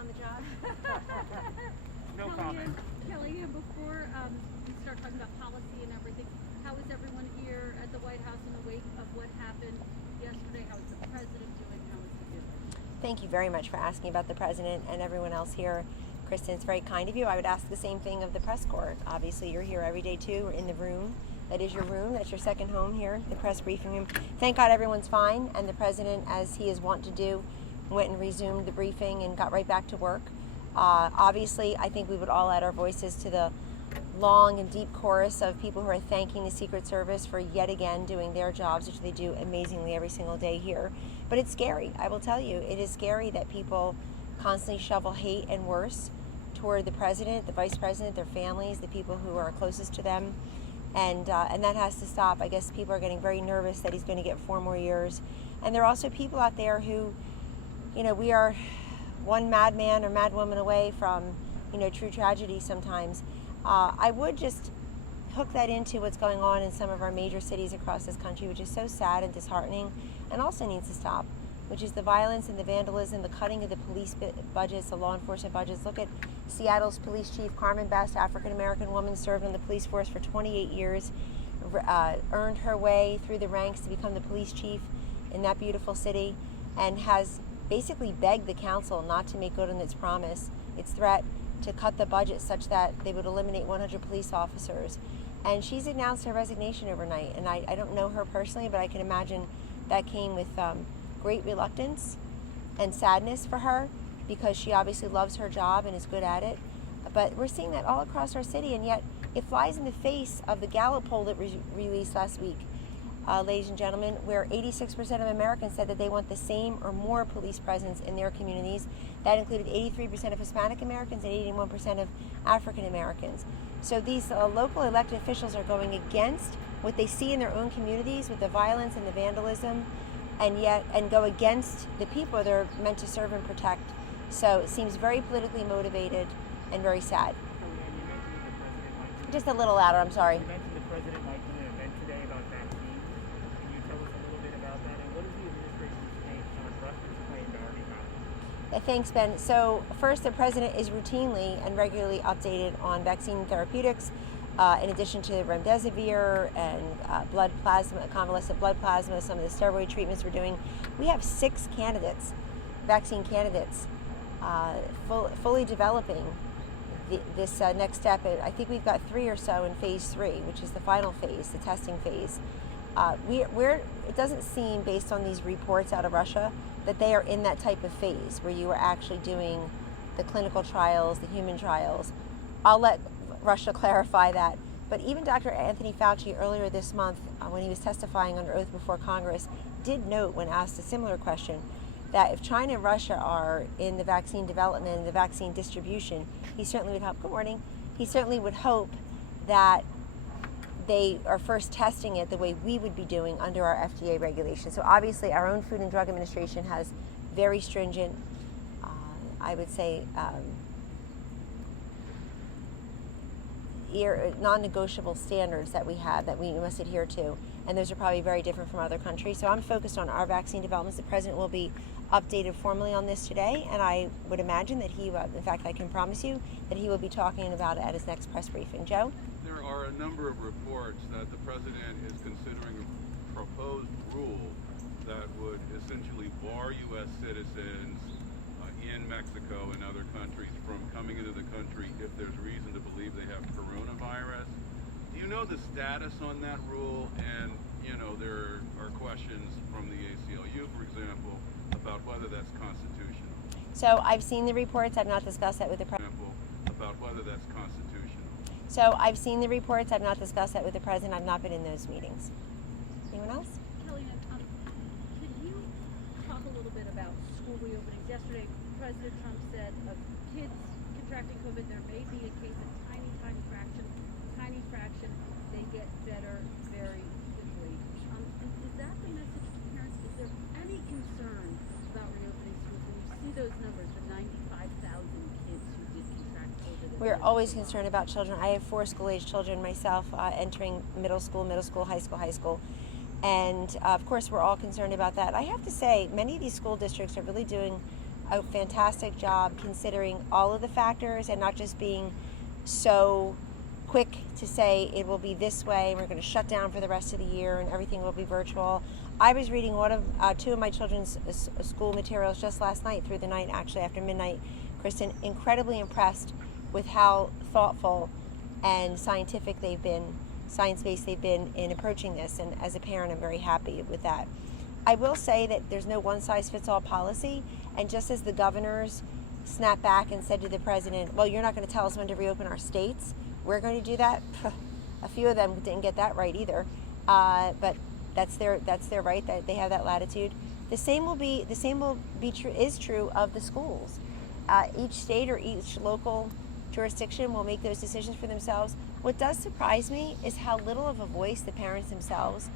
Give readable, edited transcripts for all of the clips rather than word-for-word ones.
on the job? No comment. Kellyanne, before we start talking about policy and everything, how is everyone here at the White House in the wake of what happened yesterday? How is the president doing? How is he doing? Thank you very much for asking about the president and everyone else here. Kristen, it's very kind of you. I would ask the same thing of the press corps. Obviously, you're here every day too, in the room. That is your room. That's your second home here, the press briefing room. Thank God everyone's fine, and the president, as he is wont to do, went and resumed the briefing and got right back to work. Obviously, I think we would all add our voices to the long and deep chorus of people who are thanking the Secret Service for yet again doing their jobs, which they do amazingly every single day here. But it's scary. I will tell you, it is scary that people constantly shovel hate and worse toward the president, the vice president, their families, the people who are closest to them. And that has to stop. I guess people are getting very nervous that he's going to get 4 more years. And there are also people out there who, we are one madman or madwoman away from, true tragedy sometimes. I would just hook that into what's going on in some of our major cities across this country, which is so sad and disheartening and also needs to stop, which is the violence and the vandalism, the cutting of the police budgets, the law enforcement budgets. Look at Seattle's police chief, Carmen Best, African-American woman, served in the police force for 28 years, earned her way through the ranks to become the police chief in that beautiful city, and has basically begged the council not to make good on its promise, its threat to cut the budget such that they would eliminate 100 police officers. And she's announced her resignation overnight. And I don't know her personally, but I can imagine that came with great reluctance and sadness for her, because she obviously loves her job and is good at it. But we're seeing that all across our city, and yet it flies in the face of the Gallup poll that was released last week, ladies and gentlemen, where 86% of Americans said that they want the same or more police presence in their communities. That included 83% of Hispanic Americans and 81% of African Americans. So these local elected officials are going against what they see in their own communities with the violence and the vandalism, and go against the people they're meant to serve and protect. So it seems very politically motivated and very sad. Just a little louder, I'm sorry. You mentioned the president might do an event today about vaccines. Can you tell us a little bit about that? And what is the administration's take on Russia's claim to already have? Thanks, Ben. So first, the president is routinely and regularly updated on vaccine therapeutics, in addition to remdesivir and blood plasma, convalescent blood plasma, some of the steroid treatments we're doing. We have 6 candidates, vaccine candidates, fully developing this next step. I think we've got 3 or so in phase 3, which is the final phase, the testing phase. It doesn't seem, based on these reports out of Russia, that they are in that type of phase where you are actually doing the clinical trials, the human trials. I'll let Russia clarify that. But even Dr. Anthony Fauci earlier this month, when he was testifying under oath before Congress, did note, when asked a similar question, that if China and Russia are in the vaccine development and the vaccine distribution, he certainly would hope, good morning, he certainly would hope that they are first testing it the way we would be doing under our FDA regulations. So obviously our own Food and Drug Administration has very stringent, I would say, non-negotiable standards that we have that we must adhere to. And those are probably very different from other countries. So I'm focused on our vaccine developments. The president will be updated formally on this today, and I would imagine that he, in fact, I can promise you that he will be talking about it at his next press briefing. Joe? There are a number of reports that the president is considering a proposed rule that would essentially bar U.S. citizens in Mexico and other countries from coming into the country if there's reason to believe they have coronavirus. Do you know the status on that rule? And, there are questions from the ACLU, for example, about whether that's constitutional. So I've seen the reports. I've not discussed that with the president. About whether that's constitutional. So I've seen the reports. I've not discussed that with the president. I've not been in those meetings. Anyone else? Kellyanne, can you talk a little bit about school reopenings? Yesterday, President Trump said of kids contracting COVID, there may be a case of tiny fraction, they get better very quickly. Is that the message to parents? Is there any concern about reopening schools when you see those numbers, the 95,000 kids who did contract COVID? We're always concerned about children. I have 4 school-age children myself, entering middle school, high school. And of course, we're all concerned about that. I have to say, many of these school districts are really doing a fantastic job considering all of the factors and not just being so quick to say it will be this way and we're going to shut down for the rest of the year and everything will be virtual. I was reading two of my children's school materials just last night, through the night, actually after midnight, Kristen. Incredibly impressed with how thoughtful and scientific they've been, science-based they've been in approaching this, and as a parent I'm very happy with that. I will say that there's no one-size-fits-all policy, and just as the governors snapped back and said to the president, well, you're not going to tell us when to reopen our states, we're going to do that. A few of them didn't get that right either, but that's their right, that they have that latitude. The same will be true, is true of the schools. Each state or each local jurisdiction will make those decisions for themselves. What does surprise me is how little of a voice the parents themselves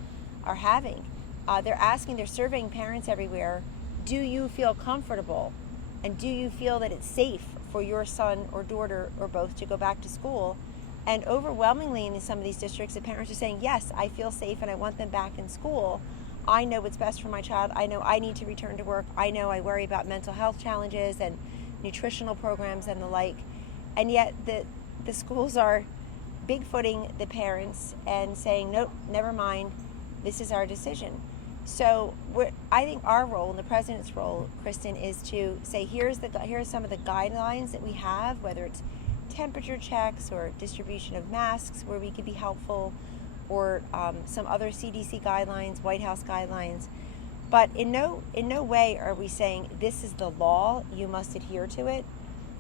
are having. They're surveying parents everywhere. Do you feel comfortable? And do you feel that it's safe for your son or daughter or both to go back to school? And overwhelmingly in some of these districts, the parents are saying, yes, I feel safe and I want them back in school. I know what's best for my child. I know I need to return to work. I know I worry about mental health challenges and nutritional programs and the like. And yet the schools are bigfooting the parents and saying, nope, never mind, this is our decision. So I think our role, and the president's role, Kristen, is to say, here's some of the guidelines that we have, whether it's temperature checks or distribution of masks where we could be helpful, or some other CDC guidelines, White House guidelines. But in no way are we saying this is the law, you must adhere to it.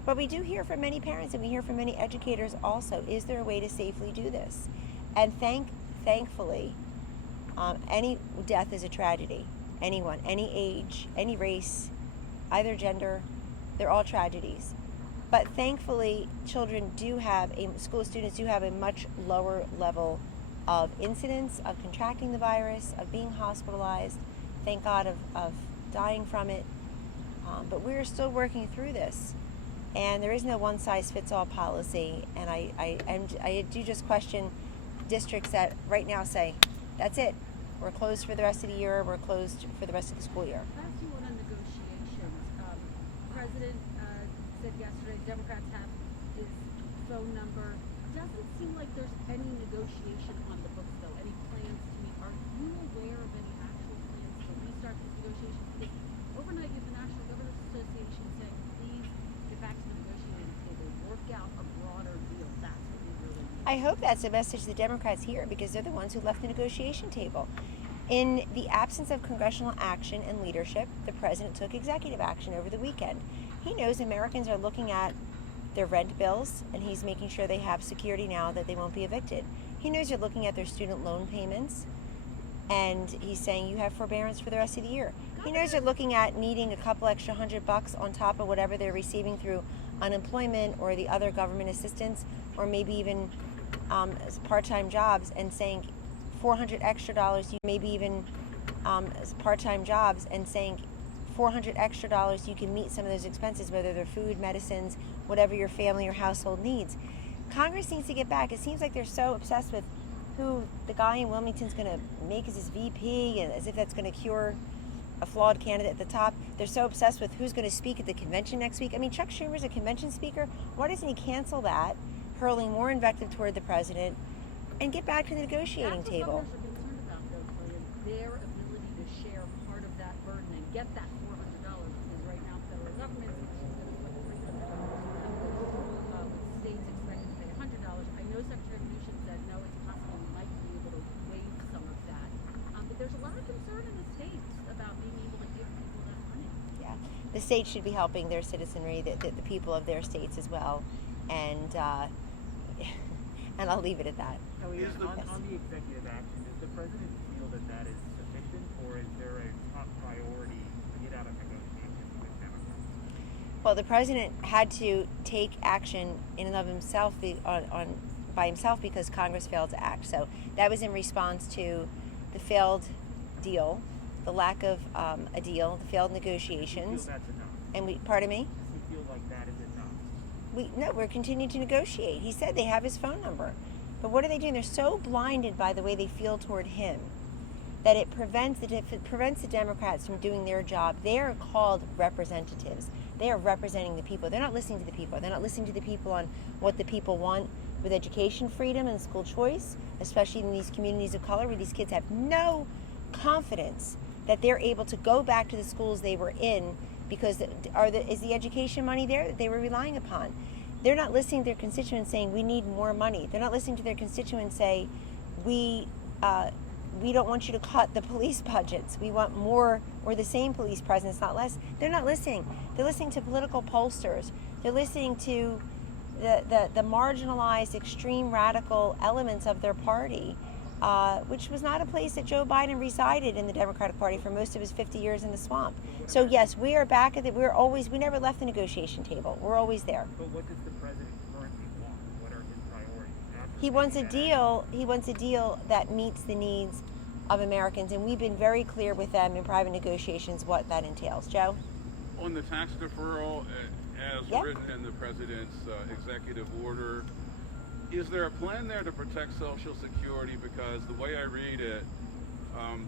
But we do hear from many parents and we hear from many educators also, is there a way to safely do this? And thankfully, any death is a tragedy. Anyone, any age, any race, either gender, they're all tragedies. But thankfully, school students do have a much lower level of incidence of contracting the virus, of being hospitalized, thank God, of dying from it. But we're still working through this. And there is no one-size-fits-all policy. And I do just question districts that right now say, that's it. We're closed for the rest of the year. We're closed for the rest of the school year. Last you went on negotiations. President said yesterday Democrats have his phone number. Doesn't seem like there's any negotiation on the books, though. Any plans to meet? Are you aware of any actual plans to restart these negotiations? Because overnight, you have the National Governors Association saying, please get back to the negotiating table, work out a broader deal. That's what we really need. I hope that's a message the Democrats hear, because they're the ones who left the negotiation table. In the absence of congressional action and leadership, the president took executive action over the weekend. He knows Americans are looking at their rent bills, and he's making sure they have security now that they won't be evicted. He knows they're looking at their student loan payments, and he's saying you have forbearance for the rest of the year. He knows they're looking at needing a couple extra $100 on top of whatever they're receiving through unemployment or the other government assistance, or maybe even part-time jobs, and saying $400 extra, maybe even part-time jobs, and saying $400 extra, you can meet some of those expenses, whether they're food, medicines, whatever your family or household needs. Congress needs to get back. It seems like they're so obsessed with who the guy in Wilmington's going to make as his VP, and as if that's going to cure a flawed candidate at the top. They're so obsessed with who's going to speak at the convention next week. I mean, Chuck Schumer's a convention speaker. Why doesn't he cancel that, hurling more invective toward the president, and get back to the negotiating table? That's what governors are concerned about, though, Kellyanne, their ability to share part of that burden and get that $400, because right now federal government is $300 with states expected to pay $100. I know Secretary Mnuchin said no, it's possible we might be able to waive some of that, but there's a lot of concern in the states about being able to give people that money. Yeah, the states should be helping their citizenry, the people of their states as well, and and I'll leave it at that. Kellyanne, on the executive action, does the president feel that is sufficient, or is there a top priority to get out of negotiations with Democrats? Well, the president had to take action in and of himself by himself because Congress failed to act. So that was in response to the failed deal, the lack of a deal, the failed negotiations. Do you feel that's enough? And pardon me? Does he feel like that is enough? No, we're continuing to negotiate. He said they have his phone number. But what are they doing? They're so blinded by the way they feel toward him that it prevents the Democrats from doing their job. They are called representatives. They are representing the people. They're not listening to the people. They're not listening to the people on what the people want with education freedom and school choice, especially in these communities of color where these kids have no confidence that they're able to go back to the schools they were in because is the education money there that they were relying upon? They're not listening to their constituents saying we need more money. They're not listening to their constituents say we don't want you to cut the police budgets. We want more or the same police presence, not less. They're not listening. They're listening to political pollsters. They're listening to the marginalized, extreme radical elements of their party, which was not a place that Joe Biden resided in the Democratic Party for most of his 50 years in the swamp. So yes, we are back at it. We never left the negotiation table. We're always there. But what does the president currently want? What are his priorities? He wants a deal. He wants a deal that meets the needs of Americans, and we've been very clear with them in private negotiations what that entails. Joe? On the tax deferral, as Yep. written in the president's executive order, is there a plan there to protect Social Security? Because the way I read it,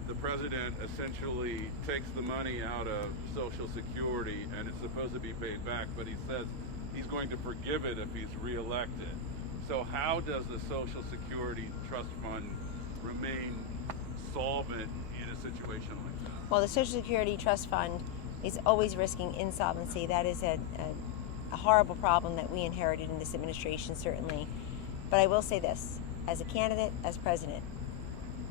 the president essentially takes the money out of Social Security and it's supposed to be paid back, but he says he's going to forgive it if he's reelected. So how does the Social Security Trust Fund remain solvent in a situation like that? Well, the Social Security Trust Fund is always risking insolvency. That is a horrible problem that we inherited in this administration, certainly. But I will say this, as a candidate, as president,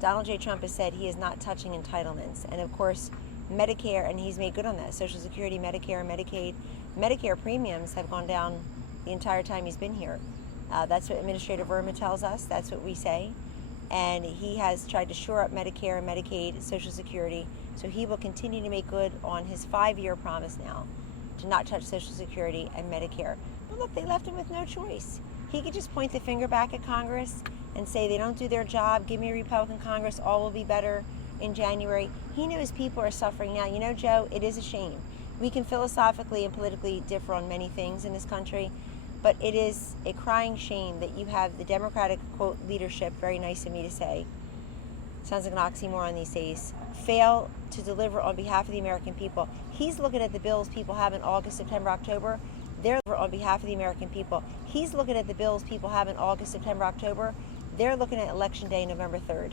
Donald J. Trump has said he is not touching entitlements. And of course, Medicare, and he's made good on that, Social Security, Medicare, Medicaid. Medicare premiums have gone down the entire time he's been here. That's what Administrator Verma tells us. That's what we say. And he has tried to shore up Medicare and Medicaid, Social Security. So he will continue to make good on his 5-year promise now to not touch Social Security and Medicare. But look, they left him with no choice. He could just point the finger back at Congress and say they don't do their job, give me a Republican Congress, all will be better in January. He knows people are suffering now. You know, Joe, it is a shame. We can philosophically and politically differ on many things in this country, but it is a crying shame that you have the Democratic, quote, leadership, very nice of me to say, sounds like an oxymoron these days, fail to deliver on behalf of the American people. He's looking at the bills people have in August, September, October. They're on behalf of the American people. He's looking at the bills people have in August, September, October. They're looking at Election Day, November 3rd.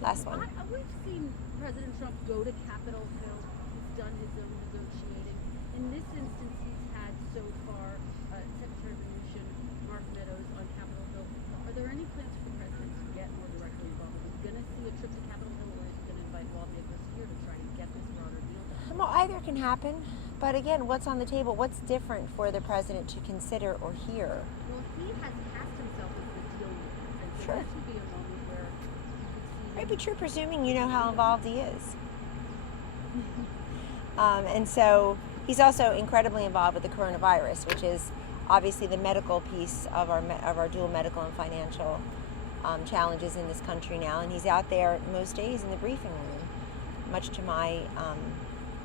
Last one. We've seen President Trump go to Capitol Hill. He's done his own negotiating. In this instance, he's had so far Secretary of Mnuchin, Mark Meadows on Capitol Hill. Are there any plans for the president to get more directly involved? Are we going to see a trip to Capitol Hill, or is he going to invite lawmakers here to try to get this broader deal done? Well, either can happen. But again, what's on the table? What's different for the president to consider or hear? Well, he has cast himself as the deal maker, and so Sure. this would be a moment where you could see Right, but you're presuming you know how involved he is. And so he's also incredibly involved with the coronavirus, which is obviously the medical piece of our dual medical and financial challenges in this country now. And he's out there most days in the briefing room, much to my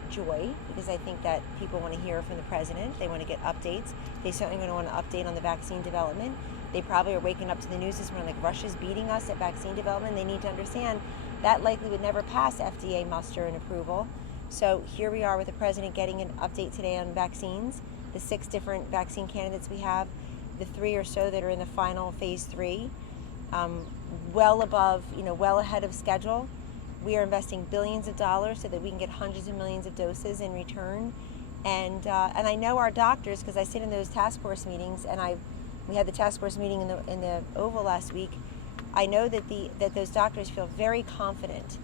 joy, because I think that people want to hear from the president. They want to get updates. They certainly going to want to update on the vaccine development. They probably are waking up to the news this morning like Russia's beating us at vaccine development. They need to understand that likely would never pass FDA muster and approval. So here we are with the president getting an update today on vaccines, the 6 different vaccine candidates we have, the 3 or so that are in the final phase 3, well above, well ahead of schedule. We are investing billions of dollars so that we can get hundreds of millions of doses in return. And I know our doctors, because I sit in those task force meetings, and we had the task force meeting in the Oval last week. I know that those doctors feel very confident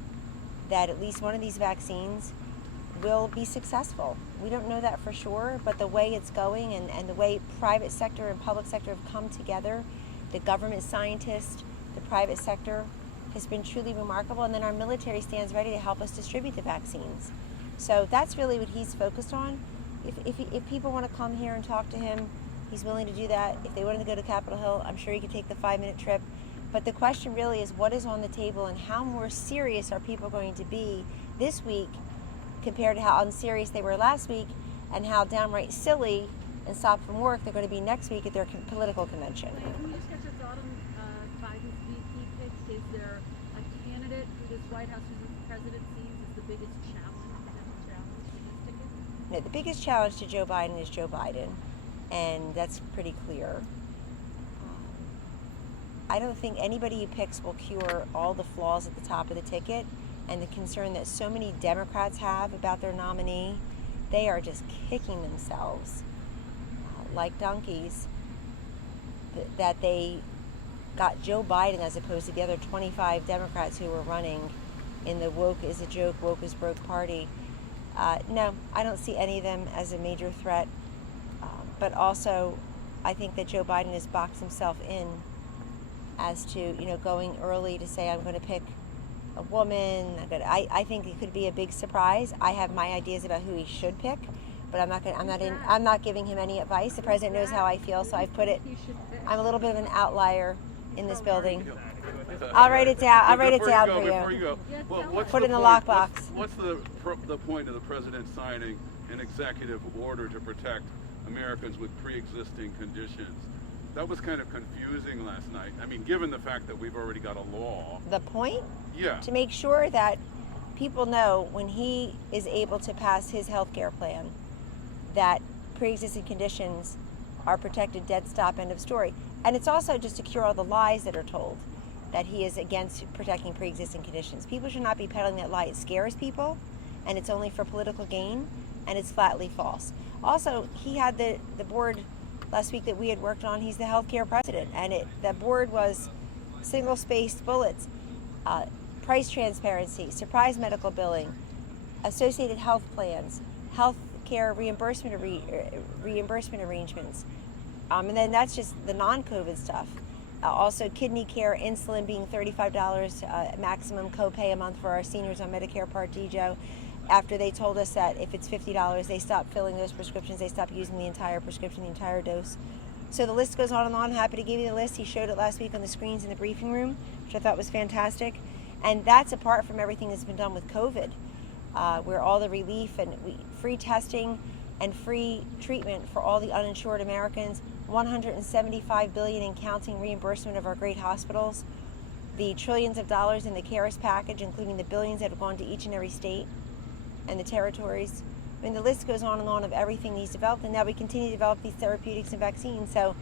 that at least one of these vaccines will be successful. We don't know that for sure, but the way it's going and the way private sector and public sector have come together, the government scientists, the private sector, has been truly remarkable. And then our military stands ready to help us distribute the vaccines. So that's really what he's focused on. If people want to come here and talk to him, he's willing to do that. If they wanted to go to Capitol Hill, I'm sure he could take the 5-minute trip. But the question really is what is on the table and how more serious are people going to be this week compared to how unserious they were last week, and how downright silly and stop from work they're going to be next week at their political convention. Can you just get your thought on Biden's VP picks? Is there a candidate for this White House who's president sees as the biggest potential challenge for this ticket? No, the biggest challenge to Joe Biden is Joe Biden, and that's pretty clear. I don't think anybody he picks will cure all the flaws at the top of the ticket, and the concern that so many Democrats have about their nominee. They are just kicking themselves like donkeys that they got Joe Biden as opposed to the other 25 Democrats who were running in the woke is a joke, woke is broke party. No, I don't see any of them as a major threat. But also, I think that Joe Biden has boxed himself in as to, going early to say, I'm going to pick a woman. I think it could be a big surprise. I have my ideas about who he should pick, but I'm not giving him any advice. The president knows how I feel, so I've put it. I'm a little bit of an outlier in this building. I'll write it down. I'll write it down for Before you. you go, well, what's Put it in the point- lockbox. What's the point of the president signing an executive order to protect Americans with pre-existing conditions? That was kind of confusing last night. I mean, given the fact that we've already got a law. The point? Yeah. To make sure that people know when he is able to pass his health care plan that pre-existing conditions are protected, dead stop, end of story. And it's also just to cure all the lies that are told that he is against protecting pre-existing conditions. People should not be peddling that lie. It scares people, and it's only for political gain, and it's flatly false. Also, he had the board last week that we had worked on. He's the healthcare president, and the board was single-spaced bullets, price transparency, surprise medical billing, associated health plans, health care reimbursement arrangements, and then that's just the non-COVID stuff. Also, kidney care, insulin being $35 maximum copay a month for our seniors on Medicare Part D, Joe. After they told us that if it's $50, they stop filling those prescriptions, they stop using the entire prescription, the entire dose. So the list goes on and on. I'm happy to give you the list. He showed it last week on the screens in the briefing room, which I thought was fantastic. And that's apart from everything that's been done with COVID, where all the relief and free testing and free treatment for all the uninsured Americans, $175 billion in counting reimbursement of our great hospitals, the trillions of dollars in the CARES package, including the billions that have gone to each and every state and the territories. I mean, the list goes on and on of everything he's developed, and now we continue to develop these therapeutics and vaccines. So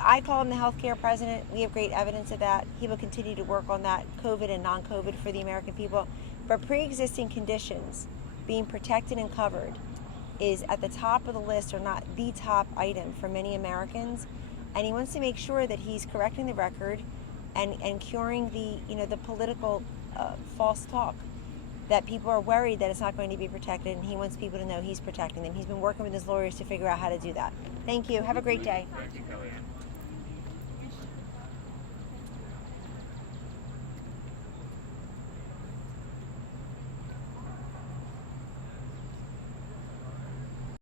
I call him the healthcare president. We have great evidence of that. He will continue to work on that, COVID and non-COVID, for the American people. But pre-existing conditions being protected and covered is at the top of the list, or not the top item for many Americans. And he wants to make sure that he's correcting the record and curing the political false talk, that people are worried that it's not going to be protected, and he wants people to know he's protecting them. He's been working with his lawyers to figure out how to do that. Thank you. Have a great day. Thank you, Kellyanne.